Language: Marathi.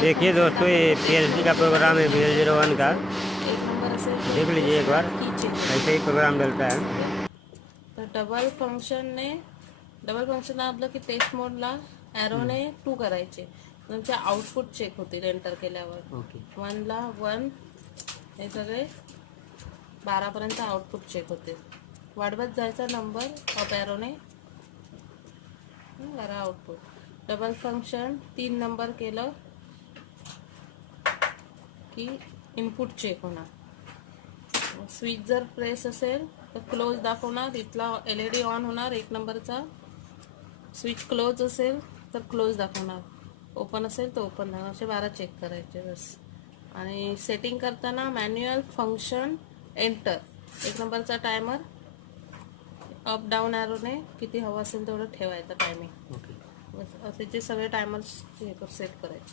देखिए दोस्तों, ये पीएचडी का प्रोग्राम है BL01 का। एक नंबर असेल देख लीजिए एक बार, कीचे ऐसे ही प्रोग्राम डलता है। तर डबल फंक्शन दाबलं की टेस्ट मोडला ॲरोने 2 करायचे. तुमचे आउटपुट चेक होतील एंटर केल्यावर. ओके. 1ला 1 हे सगळे 12पर्यंत आउटपुट चेक होते. वाढवत जायचा नंबर अप ॲरोने करा आउटपुट. डबल फंक्शन 3 नंबर केलं की इनपुट चेक होणार. स्विच जर प्रेस असेल तर क्लोज दाखवणार, इथला LED ऑन होणार 1 नंबरचा. स्विच क्लोज असेल तर क्लोज दाखवणार, ओपन असेल तर ओपन दाखवणार. असे 12 चेक करायचे बस. आणि सेटिंग करताना मॅन्युअल फंक्शन एंटर 1 नंबरचा टायमर अप डाऊन ॲरोने किती हवं असेल तेवढं ठेवायचं टायमिंग. ओके. बस असे जे सगळे टायमर्स सेट करायचे.